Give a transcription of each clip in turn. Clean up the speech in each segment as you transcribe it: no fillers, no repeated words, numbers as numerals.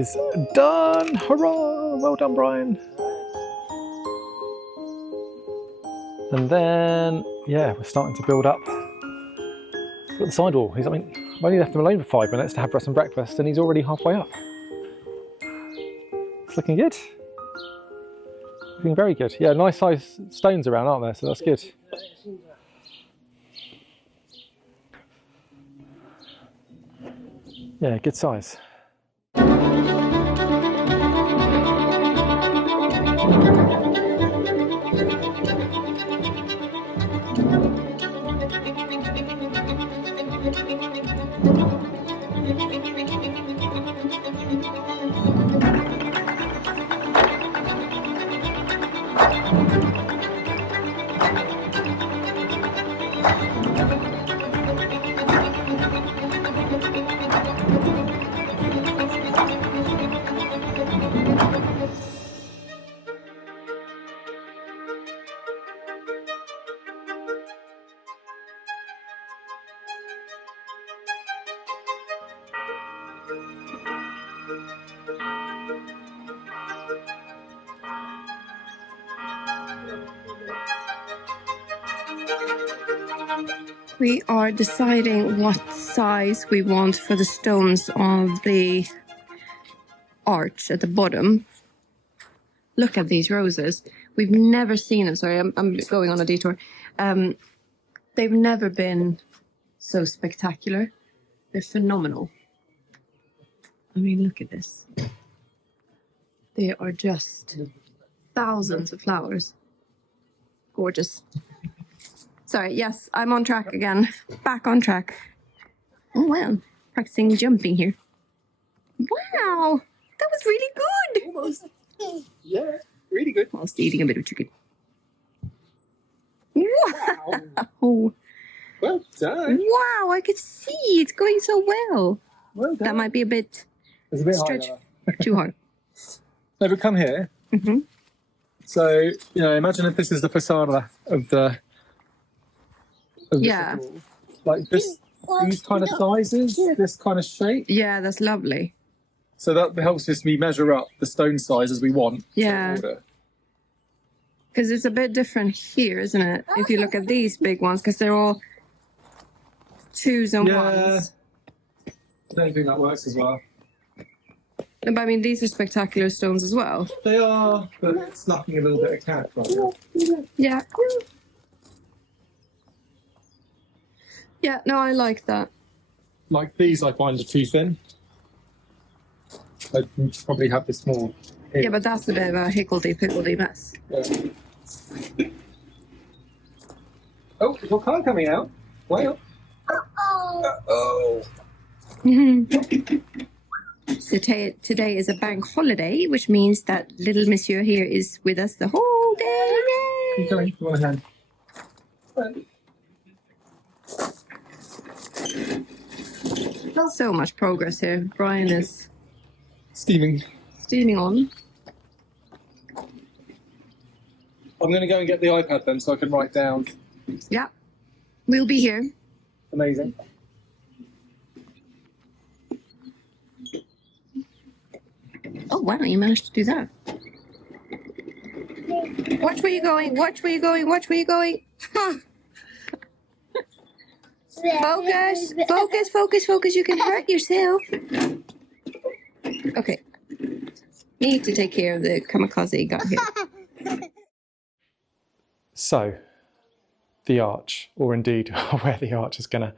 is done. Hurrah! Well done, Brian. And then, yeah, we're starting to build up. Got the sidewall. I've only left him alone for 5 minutes to have some breakfast, and he's already halfway up. It's looking good. Looking very good. Yeah, nice size stones around, aren't there? So that's good. Yeah, good size. We are deciding what size we want for the stones of the arch at the bottom. Look at these roses. We've never seen them. Sorry, I'm going on a detour. They've never been so spectacular. They're phenomenal. I mean, look at this. They are just thousands of flowers. Gorgeous. Sorry, yes, I'm on track again. Back on track. Oh, wow. Practicing jumping here. Wow, that was really good. Almost. Yeah, really good. Whilst eating a bit of chicken. Wow. Well done. Wow, I could see it's going so well. Well done. That might be a bit, It's a bit stretch high, too hard. No, but come here. Mm-hmm. So, imagine if this is the facade of the Yeah. wall. Like this, these kind of sizes, this kind of shape. Yeah, that's lovely. So that helps us measure up the stone size as we want. Yeah. Because it's a bit different here, isn't it? If you look at these big ones, because they're all 2s and 1s. I don't think that works as well. But I mean, these are spectacular stones as well. They are, but it's lacking a little bit of character. Yeah. Yeah, no, I like that. Like these, I find are too thin. I'd probably have this more here. Yeah, but that's a bit of a higgledy-piggledy mess. Yeah. Oh, is your car coming out? Well. Uh-oh. So today is a bank holiday, which means that little monsieur here is with us the whole day. Yay! Keep going. Come on ahead. So much progress here. Brian is Steaming. steaming on. I'm going to go and get the iPad then so I can write down. Yeah, we'll be here. Amazing. Oh, wow, you managed to do that. Watch where you're going, watch where you're going, watch where you're going. Focus, focus, focus, focus. You can hurt yourself. Okay. Need to take care of the kamikaze got here. So, the arch, or indeed where the arch is gonna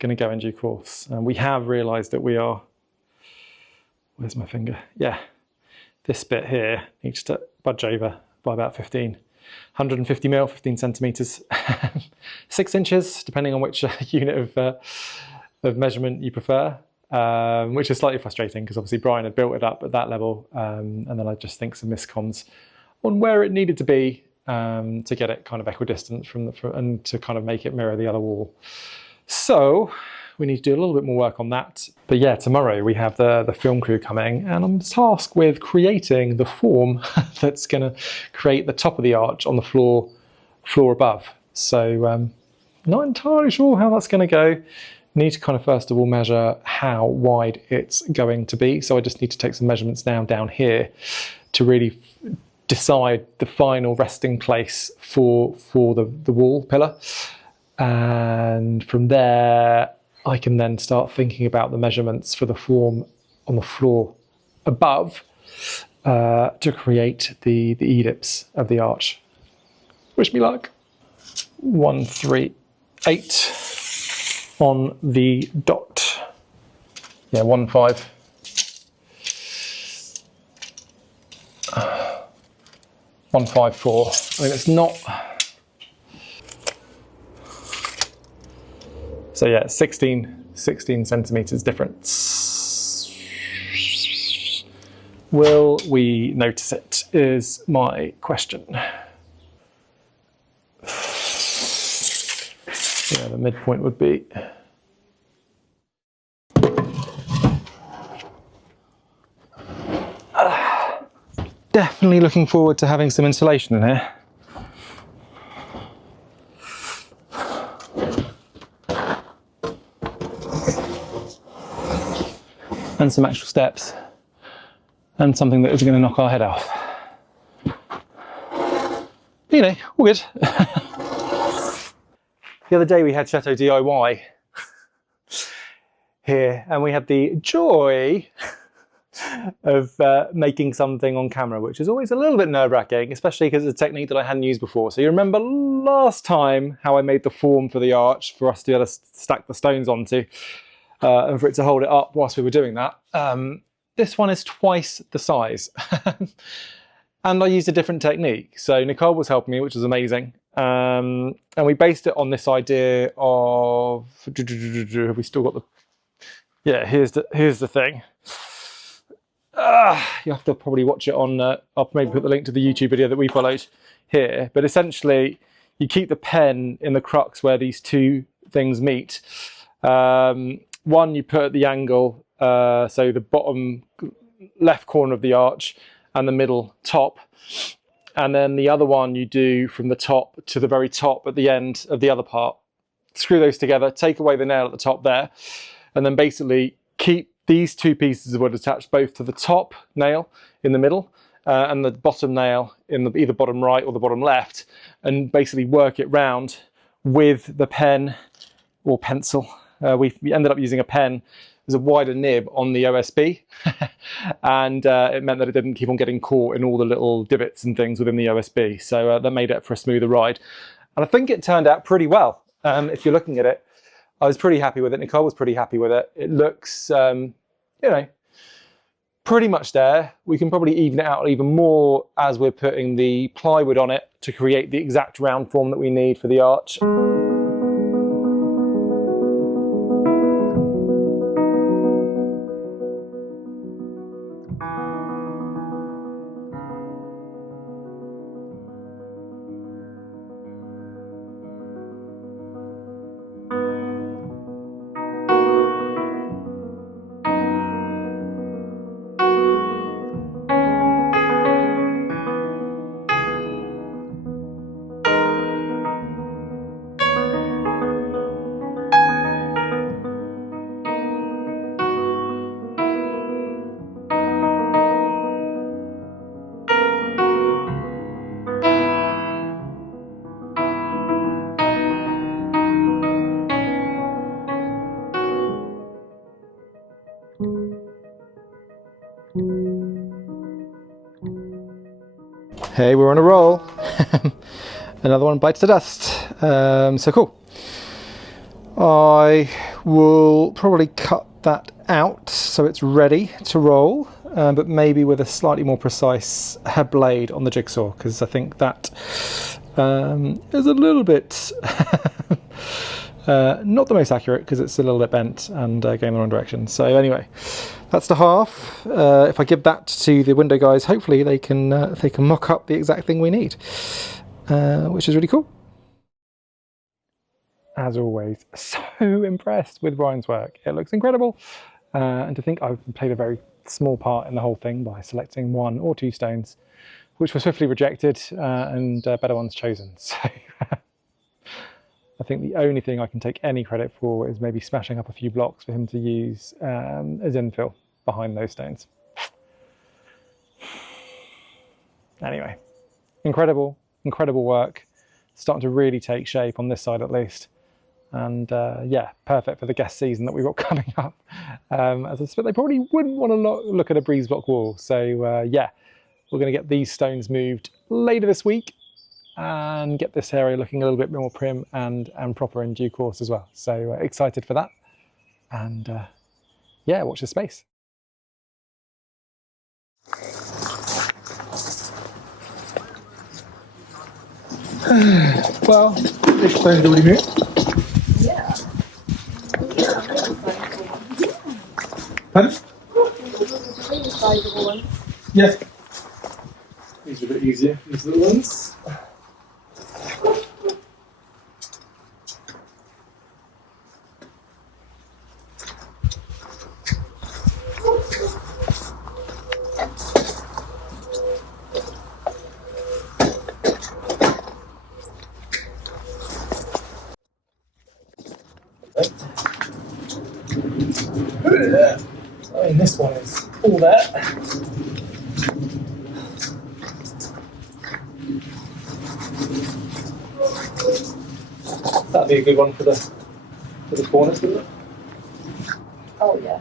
go in due course. We have realised that we are. Where's my finger? Yeah, this bit here needs to budge over by about 150 mil, 15 centimetres, 6 inches, depending on which unit of measurement you prefer, which is slightly frustrating because obviously Brian had built it up at that level, and then I just think some miscomms on where it needed to be to get it kind of equidistant and to kind of make it mirror the other wall. So we need to do a little bit more work on that. But yeah, tomorrow we have the film crew coming, and I'm tasked with creating the form that's going to create the top of the arch on the floor above. So not entirely sure how that's going to go. need to kind of first of all measure how wide it's going to be. So I just need to take some measurements now down here to really decide the final resting place for the wall pillar. And from there, I can then start thinking about the measurements for the form on the floor above to create the ellipse of the arch. Wish me luck. 1, 3, 8 on the dot. Yeah, 1, 5. 1, 5, 4. I mean, it's not. So yeah, 16 centimeters difference. Will we notice it is my question. Yeah, the midpoint would be. Definitely looking forward to having some insulation in here. And some actual steps. And something that is going to knock our head off. But, you know, all good. The other day we had Chateau DIY here, and we had the joy of making something on camera, which is always a little bit nerve-wracking, especially because it's a technique that I hadn't used before. So you remember last time how I made the form for the arch for us to be able to stack the stones onto and for it to hold it up whilst we were doing that. This one is twice the size. And I used a different technique. So Nicole was helping me, which was amazing. And we based it on this idea of, have we still got the, yeah, here's the thing. You have to probably watch it on, I'll maybe put the link to the YouTube video that we followed here. But essentially, you keep the pen in the crux where these two things meet. One you put at the angle, so the bottom left corner of the arch and the middle top. And then the other one you do from the top to the very top at the end of the other part. Screw those together, take away the nail at the top there, and then basically keep these two pieces of wood attached both to the top nail in the middle and the bottom nail in the either bottom right or the bottom left, and basically work it round with the pen or pencil. We ended up using a pen. There's a wider nib on the OSB and it meant that it didn't keep on getting caught in all the little divots and things within the OSB. So that made it for a smoother ride. And I think it turned out pretty well. If you're looking at it, I was pretty happy with it. Nicole was pretty happy with it. It looks, you know, pretty much there. We can probably even it out even more as we're putting the plywood on it to create the exact round form that we need for the arch. Hey, we're on a roll. Another one bites the dust. So cool. I will probably cut that out so it's ready to roll, but maybe with a slightly more precise blade on the jigsaw, because I think that is a little bit not the most accurate, because it's a little bit bent and going in the wrong direction. So anyway, that's the half. If I give that to the window guys, hopefully they can mock up the exact thing we need, which is really cool. As always, so impressed with Ryan's work. It looks incredible, and to think I've played a very small part in the whole thing by selecting 1 or 2 stones, which were swiftly rejected and better ones chosen. So I think the only thing I can take any credit for is maybe smashing up a few blocks for him to use as infill behind those stones. Anyway, incredible work. Starting to really take shape on this side at least. And yeah, perfect for the guest season that we've got coming up. As I suspect they probably wouldn't want to look at a breeze block wall. So yeah, we're going to get these stones moved later this week and get this area looking a little bit more prim and proper in due course as well. So excited for that. And yeah, watch this space. Well, this stone's already moved. Yeah. Pardon? Really sizable ones. Yes. These are a bit easier, these little ones. I mean, this one is all there. That'd be a good one for the corners, wouldn't it? Oh yeah.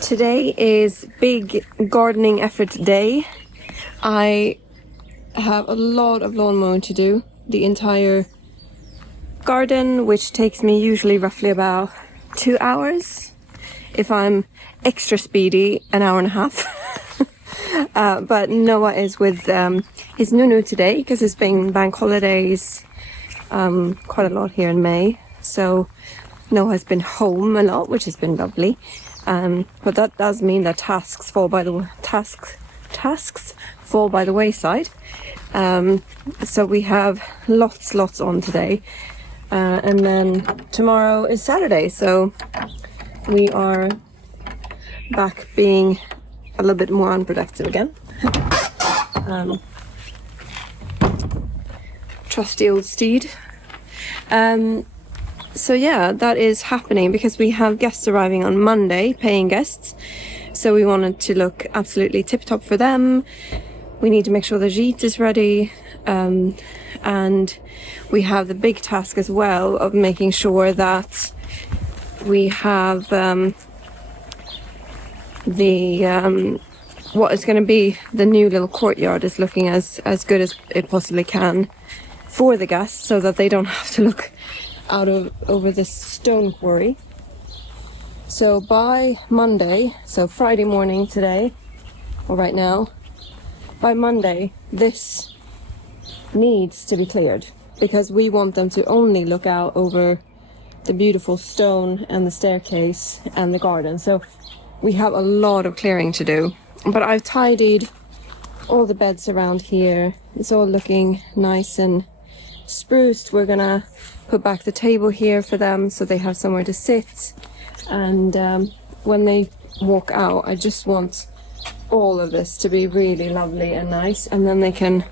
Today is big gardening effort day. I have a lot of lawn mowing to do. The entire garden, which takes me usually roughly about 2 hours. If I'm extra speedy, an hour and a half. But Noah is with his Nunu today because it's been bank holidays quite a lot here in May. So Noah has been home a lot, which has been lovely. But that does mean that tasks fall by the wayside. So we have lots on today, and then tomorrow is Saturday. So we are back being a little bit more unproductive again. Trusty old steed. So yeah, that is happening because we have guests arriving on Monday, paying guests. So we wanted to look absolutely tip-top for them. We need to make sure the gîte is ready. And we have the big task as well of making sure that we have what is going to be the new little courtyard is looking as good as it possibly can for the guests, so that they don't have to look over this stone quarry. So by Monday, so Friday morning today, or right now, by Monday this needs to be cleared, because we want them to only look out over the beautiful stone and the staircase and the garden. So we have a lot of clearing to do, but I've tidied all the beds around here. It's all looking nice and spruced. We're gonna put back the table here for them so they have somewhere to sit, and when they walk out, I just want all of this to be really lovely and nice, and then they can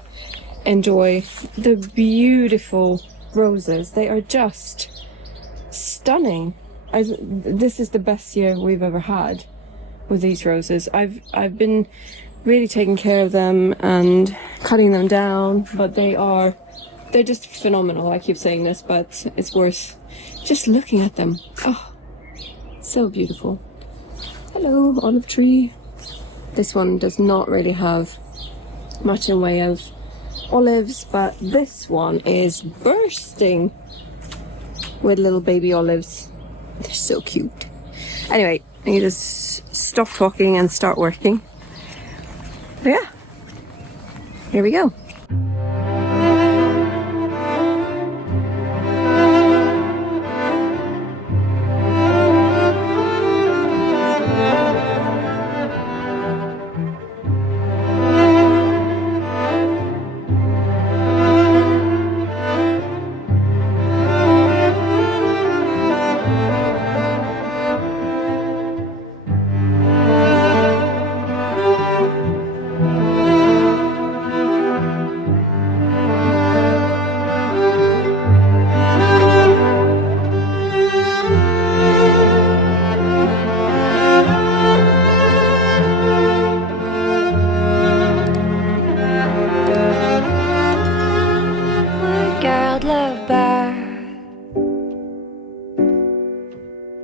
enjoy the beautiful roses. They are just stunning. This is the best year we've ever had with these roses. I've been really taking care of them and cutting them down, but they're just phenomenal. I keep saying this, but it's worth just looking at them. Oh, so beautiful. Hello, olive tree. This one does not really have much in way of olives, but this one is bursting with little baby olives. They're so cute. Anyway, You just stop talking and start working. But yeah, here we go. Regarde là-bas.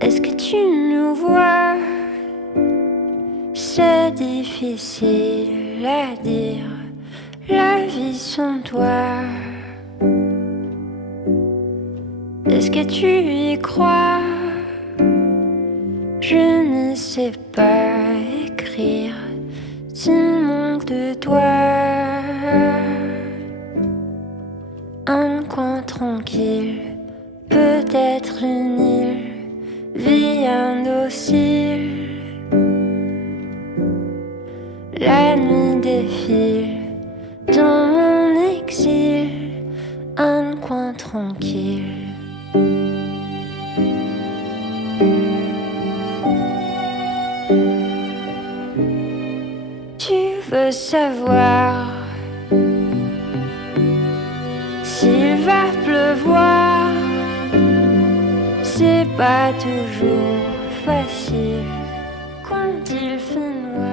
Est-ce que tu nous vois? C'est difficile à dire, la vie sans toi. Est-ce que tu y crois? Je ne sais pas écrire s'il manque de toi. Un coin tranquille, peut-être une île, vie indocile. La nuit défile dans mon exil, un coin tranquille. Tu veux savoir s'il va pleuvoir? C'est pas toujours facile quand il fait noir.